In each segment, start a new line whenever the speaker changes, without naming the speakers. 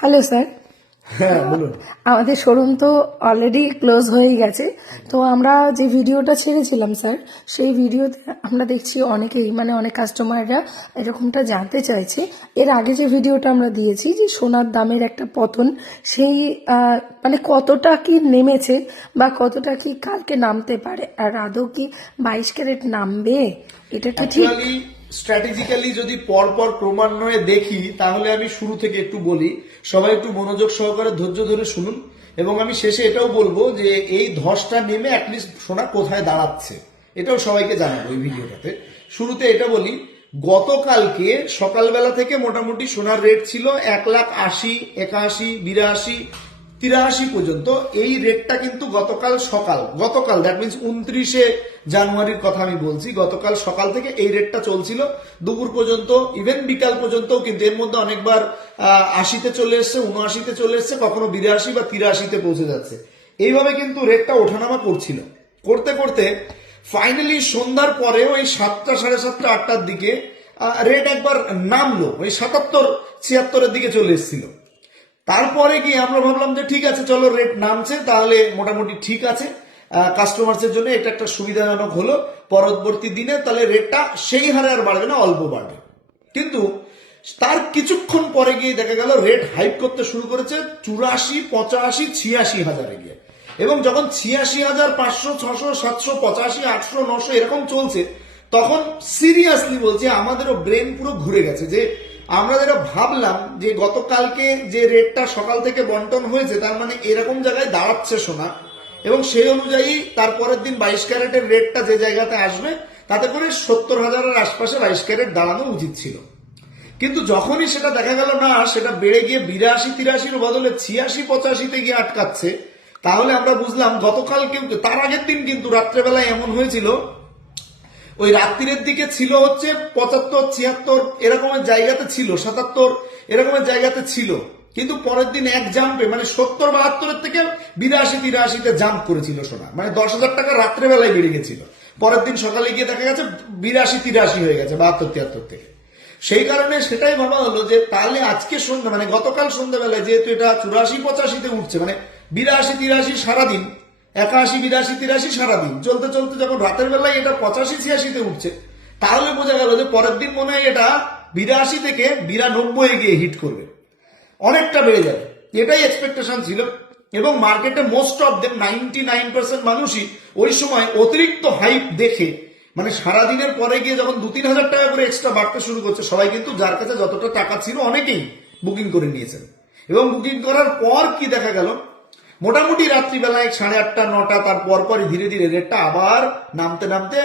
Hello sir.
হ্যাঁ
আমাদের showroom তো অলরেডি ক্লোজ হয়ে গেছে। তো আমরা যে ভিডিওটা ছেড়েছিলাম স্যার সেই ভিডিওতে আমরা দেখছি অনেকেই মানে অনেক কাস্টমাররা এরকমটা জানতে চাইছে। এর আগে যে ভিডিওটা আমরা দিয়েছি যে সোনার দামের একটা পতন সেই মানে কতটা কি নেমেছে বা কতটা কি কালকে নামতে পারে? আর আদৌ কি বাইশ ক্যারেট নামবে? এটা কি ঠিক?
স্ট্র্যাটেজিক্যালি যদি পরপর ক্রমান্বয়ে দেখি, তাহলে আমি শুরু থেকে একটু বলি। সবাই একটু মনোযোগ সহকারে ধৈর্য ধরে শুনুন। এবং আমি শেষে এটাও বলব যে, এই ধসটা নেমে অ্যাটলিস্ট সোনা কোথায় দাঁড়াচ্ছে। এটাও সবাইকে জানাব এই ভিডিওটাতে। শুরুতে এটা বলি, গতকালকে সকালবেলা থেকে মোটামুটি সোনার রেট ছিল এক লাখ আশি, একাশি, বিরাশি তিরাশি পর্যন্ত। এই রেটটা কিন্তু গতকাল সকাল, গতকাল দ্যাট মিনস উনত্রিশে জানুয়ারির কথা আমি বলছি, গতকাল সকাল থেকে এই রেটটা চলছিল। দুপুর পর্যন্ত ইভেন বিকাল পর্যন্ত কিন্তু এর মধ্যে অনেকবার আশিতে চলে এসছে, উনআশিতে চলে এসছে, কখনো বিরাশি বা তিরাশিতে পৌঁছে যাচ্ছে। এইভাবে কিন্তু রেটটা ওঠানামা করছিল। করতে করতে ফাইনালি সন্ধ্যার পরে ওই সাতটা, সাড়ে সাতটা, আটটার দিকে রেট একবার নামলো, ওই সাতাত্তর, ছিয়াত্তরের দিকে চলে এসেছিল। তারপরে গিয়ে আমরা ভাবলাম যে ঠিক আছে, চলো রেট নামছে, তাহলে মোটামুটি ঠিক আছে। কাস্টমার্সের জন্য এটা একটা সুবিধাজনক হলো। পরবর্তী দিনে তাহলে রেটটা সেই হারে আর বাড়বে না, অল্প বাড়বে। কিন্তু তার কিছুক্ষণ পরে গিয়ে দেখা গেল রেট হাইপ করতে শুরু করেছে চুরাশি, পঁচাশি, ছিয়াশি হাজারে গিয়ে। এবং যখন ছিয়াশি হাজার পাঁচশো, ছশো, সাতশো, পঁচাশি, আটশো, নশো এরকম চলছে, তখন সিরিয়াসলি বলছে, আমাদেরও ব্রেন পুরো ঘুরে গেছে যে আমরা যেটা ভাবলাম যে গতকালকে যে রেটটা সকাল থেকে বন্টন হয়েছে, তার মানে এরকম জায়গায় দাঁড়াচ্ছে সোনা। এবং সেই অনুযায়ী তারপরের দিন বাইশ ক্যারেটের রেটটা যে জায়গাতে আসবে, তাতে করে সত্তর হাজারের আশপাশে বাইশ ক্যারেট দাঁড়ানো উচিত ছিল। কিন্তু যখনই সেটা দেখা গেল না, সেটা বেড়ে গিয়ে বিরাশি, তিরাশির বদলে ছিয়াশি, পঁচাশিতে গিয়ে আটকাচ্ছে, তাহলে আমরা বুঝলাম গতকাল কিন্তু তার আগের দিন কিন্তু রাত্রেবেলায় এমন হয়েছিল ওই রাত্রির দিকে ছিল হচ্ছে পঁচাত্তর, ছিয়াত্তর, এরকমের জায়গাতে ছিল, সাতাত্তর, এরকমের জায়গাতে ছিল। কিন্তু পরের দিন এক জাম্পে মানে সত্তর, বাহাত্তরের থেকে বিরাশি, তিরাশিতে জাম্প করেছিল সোনা। মানে দশ হাজার টাকা রাত্রেবেলায় বেড়ে গেছিল। পরের দিন সকালে গিয়ে দেখা গেছে বিরাশি, তিরাশি হয়ে গেছে, বাহাত্তর, তিয়াত্তর থেকে। সেই কারণে সেটাই ভাবা হলো যে তাহলে আজকে সন্ধ্যা মানে গতকাল সন্ধ্যাবেলায় যেহেতু এটা চুরাশি, পঁচাশিতে উঠছে মানে বিরাশি, তিরাশি সারাদিন একাশি, বিরাশি, তিরাশি সারাদিন। চলতে চলতে যখন রাতের বেলায় এটা পঁচাশি, ছিয়াশিতে উঠছে, তাহলে বোঝা গেল যে পরের দিন মনে হয় এটা বিরাশি থেকে বিরানব্বই গিয়ে হিট করবে। অনেকটা বেড়ে যাবে। এটাই এক্সপেকটেশন ছিল। এবং মার্কেটে most of them ninety nine percent মানুষই ওই সময় অতিরিক্ত হাইপ দেখে মানে সারাদিনের পরে গিয়ে যখন দু, তিন হাজার টাকা করে এক্সট্রা বাড়তে শুরু করছে, সবাই কিন্তু যার কাছে যতটা টাকা ছিল অনেকেই বুকিং করে নিয়েছেন। এবং বুকিং করার পর কি দেখা গেল? মোটামুটি রাত্রিবেলায় সাড়ে আটটা, নটা, তার পরপরই ধীরে ধীরে রেটটা আবার নামতে নামতে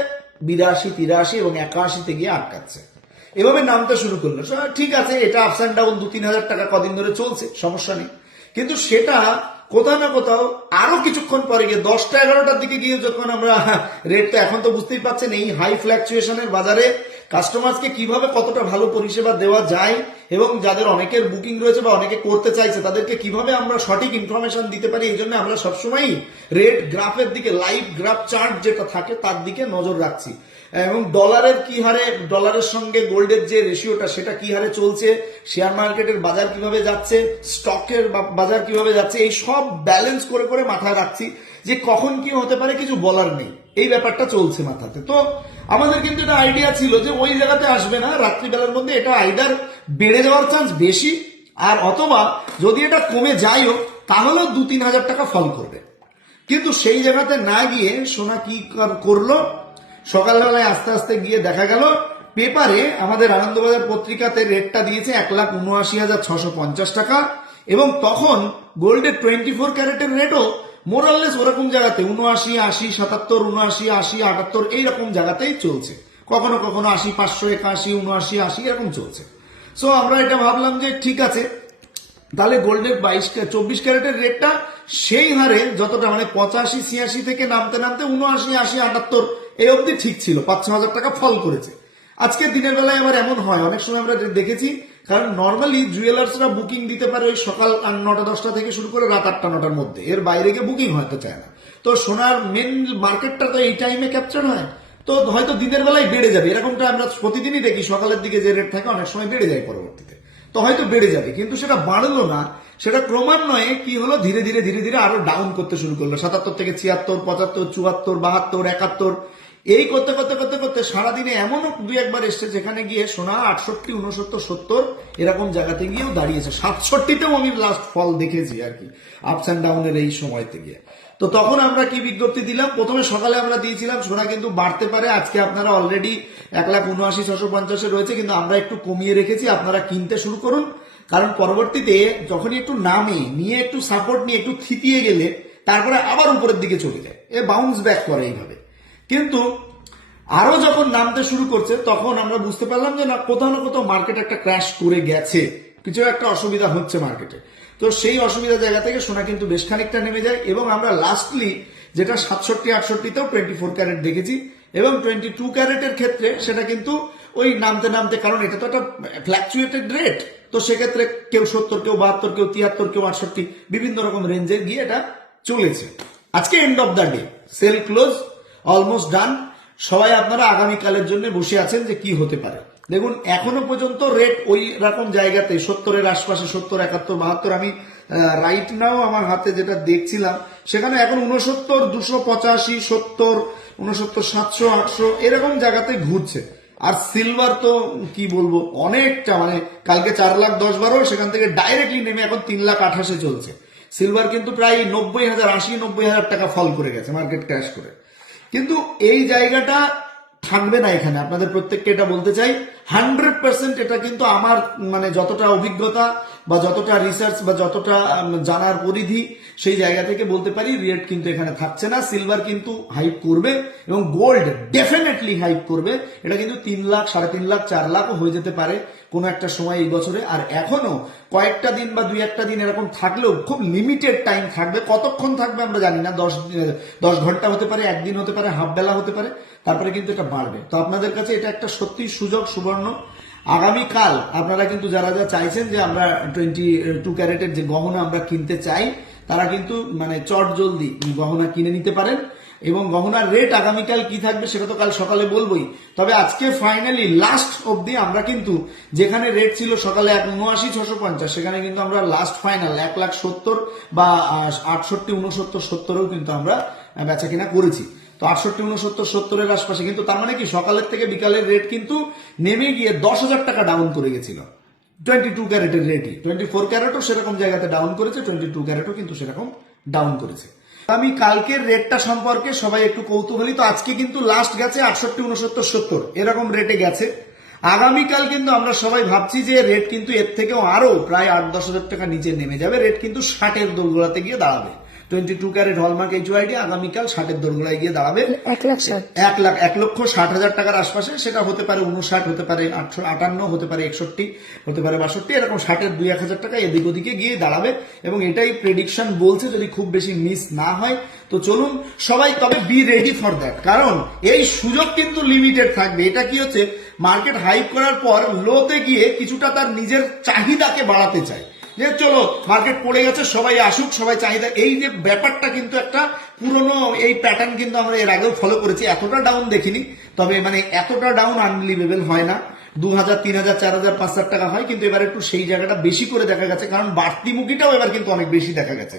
বিরাশি, তিরাশি এবং একাশিতে গিয়ে আটকাচ্ছে। এভাবে নামতে শুরু করল। ঠিক আছে, এটা আপস অ্যান্ড ডাউন দু তিন হাজার টাকা কদিন ধরে চলছে, সমস্যা নেই। কিন্তু সেটা কোথাও না কোথাও আরও কিছুক্ষণ পরে গিয়ে দশটা, এগারোটার দিকে গিয়ে যখন আমরা রেট তো এখন তো বুঝতেই পারছেন, এই হাই ফ্ল্যাকচুয়েশনের বাজারে কাস্টমার্সকে কীভাবে কতটা ভালো পরিষেবা দেওয়া যায় এবং যাদের অনেকের বুকিং রয়েছে বা অনেকে করতে চাইছে, তাদেরকে কীভাবে আমরা সঠিক ইনফরমেশন দিতে পারি, এই জন্য আমরা সবসময়ই রেড গ্রাফের দিকে লাইভ গ্রাফ চার্ট যেটা থাকে, তার দিকে নজর রাখছি। এবং ডলারের কি হারে, ডলারের সঙ্গে গোল্ডের যে রেশিওটা, সেটা কি হারে চলছে, শেয়ার মার্কেটের বাজার কীভাবে যাচ্ছে, স্টকের বাজার কীভাবে যাচ্ছে, এই সব ব্যালেন্স করে করে মাথায় রাখছি যে কখন কি হতে পারে কিছু বলার নেই। এই ব্যাপারটা চলছে মাথাতে। তো আমাদের কিন্তু এটা আইডিয়া ছিল যে ওই জায়গাতে আসবে না, রাত্রিবেলার মধ্যে এটা আইডার বেড়ে যাওয়ার চান্স বেশি, আর অথবা যদি এটা কমে যায়ও, তাহলেও দু তিন হাজার টাকা ফল করবে। কিন্তু সেই জায়গাতে না গিয়ে সোনা কি করল? সকালবেলায় আস্তে আস্তে গিয়ে দেখা গেল, পেপারে আমাদের আনন্দবাজার পত্রিকাতে রেটটা দিয়েছে এক লাখ উনআশি হাজার ছশো পঞ্চাশ টাকা, এবং তখন গোল্ডের টোয়েন্টি ফোর ক্যারেটের রেটও মোরাললেস ওরকম জায়গাতে, উনআশি, আশি, সাতাত্তর, উনআশি, আশি, আটাত্তর, এইরকম জায়গাতেই চলছে। কখনো কখনো আশি, পাঁচশো একাশি, উনআশি, আশি, এরকম চলছে। সো আমরা এটা ভাবলাম যে ঠিক আছে, তাহলে গোল্ডের বাইশ, চব্বিশ ক্যারেটের রেটটা সেই হারে যতটা মানে পঁচাশি, ছিয়াশি থেকে নামতে নামতে উনআশি, আশি, আটাত্তর এই অবধি ঠিক ছিল, পাঁচ ছ হাজার টাকা ফল করেছে। আজকে দিনের বেলায় আবার এমন হয়, অনেক সময় আমরা দেখেছি, কারণ নর্মালি জুয়েলার্সরা বুকিং দিতে পারে ওই সকাল নটা, দশটা থেকে শুরু করে রাত আটটা, নটার মধ্যে। এর বাইরে গিয়ে বুকিং হয়তো চায় না। তো সোনার মেন মার্কেটটা তো এই টাইমে ক্যাপচার হয়। তো হয়তো দিনের বেলায় বেড়ে যাবে। এরকমটা আমরা প্রতিদিনই দেখি, সকালের দিকে যে রেট থাকে অনেক সময় বেড়ে যায় পরবর্তীতে। তো হয়তো বেড়ে যাবে, কিন্তু সেটা বাড়লো না। সেটা ক্রমান্বয়ে কি হলো? ধীরে ধীরে ধীরে ধীরে আরও ডাউন করতে শুরু করল। সাতাত্তর থেকে ছিয়াত্তর, পঁচাত্তর, চুয়াত্তর, বাহাত্তর, একাত্তর। এই করতে করতে করতে করতে সারাদিনে এমনও দু একবার এসছে যেখানে গিয়ে সোনা আটষট্টি, উনসত্তর, সত্তর, এরকম জায়গাতে গিয়েও দাঁড়িয়েছে। সাতষট্টিতেও আমি লাস্ট ফল দেখেছি আর কি আপস অ্যান্ড ডাউনের এই সময়তে গিয়ে। তো তখন আমরা কি বিজ্ঞপ্তি দিলাম? প্রথমে সকালে আমরা দিয়েছিলাম, সোনা কিন্তু বাড়তে পারে, আজকে আপনারা অলরেডি এক লাখ উনআশি ছশো পঞ্চাশে রয়েছে, কিন্তু আমরা একটু কমিয়ে রেখেছি, আপনারা কিনতে শুরু করুন। কারণ পরবর্তীতে যখনই একটু নামে, নিয়ে একটু সাপোর্ট নিয়ে একটু থিতিয়ে গেলে, তারপরে আবার উপরের দিকে চলে যায়। এ বাউন্স ব্যাক করে এইভাবে। কিন্তু আরও যখন নামতে শুরু করছে, তখন আমরা বুঝতে পারলাম যে না, কোথাও না কোথাও মার্কেট একটা ক্র্যাশ করে গেছে। কিছু একটা অসুবিধা হচ্ছে মার্কেটে তো সেই অসুবিধা জায়গা থেকে সোনা কিন্তু বেশ খানিকটা নেমে যায় এবং আমরা লাস্টলি যেটা সাতষট্টি, আটষট্টিতেও টোয়েন্টি ফোর ক্যারেট দেখেছি এবং টোয়েন্টি টু ক্যারেটের ক্ষেত্রে সেটা কিন্তু ওই নামতে নামতে, কারণ এটা তো একটা ফ্ল্যাকচুয়েটেড রেট তো সেক্ষেত্রে কেউ সত্তর, কেউ বাহাত্তর, কেউ তিয়াত্তর, কেউ আটষট্টি, বিভিন্ন রকম রেঞ্জে গিয়ে এটা চলেছে। আজকে end of the day sale close almost done সবাই আপনারা আগামীকালের জন্য বসে আছেন যে কি হতে পারে। দেখুন, এখনও পর্যন্ত রেট ওই রকম জায়গাতে, সত্তরের আশপাশে সত্তর, একাত্তর, বাহাত্তর, আমি রাইট নাও আমার হাতে যেটা দেখছিলাম, সেখানে এখন উনসত্তর দুশো পঁচাশি, সত্তর উনসত্তর সাতশো, আটশো, এরকম জায়গাতে ঘুরছে। আর সিলভার তো কি বলব, অনেকটা মানে কালকে চার লাখ, দশ বারো, সেখান থেকে ডাইরেক্টলি নেমে এখন তিন লাখ আঠাশে চলছে। সিলভার কিন্তু প্রায় নব্বই হাজার, আশি, নব্বই হাজার টাকা ফল করে গেছে মার্কেট ক্র্যাশ করে। কিন্তু এই জায়গাটা থাকবে না এখানে। আপনাদের প্রত্যেককে এটা বলতে চাই হান্ড্রেড পার্সেন্ট এটা কিন্তু আমার মানে যতটা অভিজ্ঞতা বা যতটা রিসার্চ বা যতটা জানার পরিধি সেই জায়গা থেকে বলতে পারি রেট কিন্তু এখানে থাকছে না সিলভার কিন্তু হাইপ করবে এবং গোল্ড ডেফিনেটলি হাইপ করবে। এটা কিন্তু তিন লাখ, সাড়ে তিন লাখ, চার লাখও হয়ে যেতে পারে কোনো একটা সময় এই বছরে। আর এখনও কয়েকটা দিন বা দুই একটা দিন এরকম থাকলেও খুব লিমিটেড টাইম থাকবে। কতক্ষণ থাকবে আমরা জানি না, দশ দশ ঘণ্টা হতে পারে, একদিন হতে পারে হাফ বেলা হতে পারে, তারপরে কিন্তু এটা বাড়বে। তো আপনাদের কাছে এটা একটা সত্যি সুযোগ, সুবর্ণ। আগামীকাল আপনারা কিন্তু যারা যা চাইছেন যে আমরা টোয়েন্টি টু ক্যারেটের যে গহনা আমরা কিনতে চাই, তারা কিন্তু মানে চট জলদি গহনা কিনে নিতে পারেন। এবং গহনার রেট আগামীকাল কি থাকবে সেটা তো কাল সকালে বলবোই। তবে আজকে ফাইনালি লাস্ট অবধি আমরা কিন্তু যেখানে রেট ছিল সকালে এক উনআশি, ছশো পঞ্চাশ, সেখানে কিন্তু আমরা লাস্ট ফাইনাল এক লাখ সত্তর বা আটষট্টি, উনসত্তর, সত্তরেও কিন্তু আমরা বেচা কিনা করেছি। তো আটষট্টি, উনসত্তর, সত্তরের আশপাশে। কিন্তু তার মানে কি? সকালের থেকে বিকালের রেট কিন্তু নেমে গিয়ে দশ হাজার টাকা ডাউন করে গেছিল। টোয়েন্টি টু ক্যারেটের রেটই টোয়েন্টি ফোর ক্যারেটও সেরকম জায়গাতে ডাউন করেছে টোয়েন্টি টু ক্যারেটও কিন্তু সেরকম ডাউন করেছে। আমি কালকের রেটটা সম্পর্কে সবাই একটু কৌতূহলী। তো আজকে কিন্তু লাস্ট গেছে আটষট্টি, উনসত্তর, সত্তর। এরকম রেটে গেছে। আগামীকাল কিন্তু আমরা সবাই ভাবছি যে রেট কিন্তু এর থেকেও আরও প্রায় আট, দশ হাজার টাকা নিচে নেমে যাবে। রেট কিন্তু ষাটের দোরগোড়াতে গিয়ে দাঁড়াবে। Twenty two carat hallmark H YD আগামীকাল ষাটের দোরগোড়ায় গিয়ে দাঁড়াবে।
এক লাখ
এক লাখ এক লক্ষ ষাট হাজার টাকার আশপাশে সেটা হতে পারে উনষাট হতে পারে আটশো আটান্ন হতে পারে একষট্টি হতে পারে বাষট্টি এরকম ষাটের দুই এক হাজার টাকা এদিক ওদিকে গিয়ে দাঁড়াবে এবং এটাই প্রেডিকশন বলছে যদি খুব বেশি মিস না হয়। তো চলুন সবাই তবে বি রেডি ফর দ্যাট কারণ এই সুযোগ কিন্তু লিমিটেড থাকবে। এটা কি হচ্ছে মার্কেট হাইপ করার পর লোতে গিয়ে কিছুটা তার নিজের চাহিদাকে বাড়াতে চায়। যে চলো মার্কেট পড়ে গেছে, সবাই আসুক, সবাই চাহিদা। এই যে ব্যাপারটা কিন্তু একটা পুরনো এই প্যাটার্ন কিন্তু আমরা এর আগেও ফলো করেছি। এতটা ডাউন দেখিনি, তবে মানে এতটা ডাউন আনবিলিভেবল হয় না। দু হাজার তিন হাজার চার হাজার পাঁচ হাজার টাকা হয়, কিন্তু এবার একটু সেই জায়গাটা বেশি করে দেখা গেছে, কারণ বাড়তিমুখীটাও এবার কিন্তু অনেক বেশি দেখা গেছে।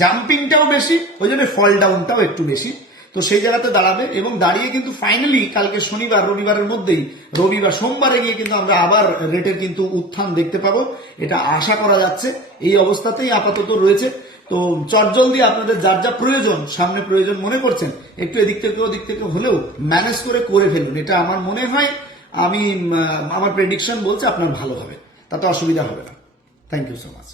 জাম্পিংটাও বেশি, ওই জন্য ফল ডাউনটাও একটু বেশি। তো সেই জায়গাতে দাঁড়াবে এবং দাঁড়িয়ে কিন্তু ফাইনালি কালকে শনিবার, রবিবারের মধ্যেই রবিবার সোমবারে গিয়ে কিন্তু আমরা আবার রেটের কিন্তু উত্থান দেখতে পাবো। এটা আশা করা যাচ্ছে। এই অবস্থাতেই আপাতত রয়েছে। তো চটজলদি আপনাদের যার যা প্রয়োজন, সামনে প্রয়োজন মনে করছেন, একটু এদিক থেকে ওদিক থেকে হলেও ম্যানেজ করে করে ফেলুন। এটা আমার মনে হয়, আমি আমার প্রেডিকশন বলছে আপনার ভালো হবে। তাতে অসুবিধা হবে না। Thank you so much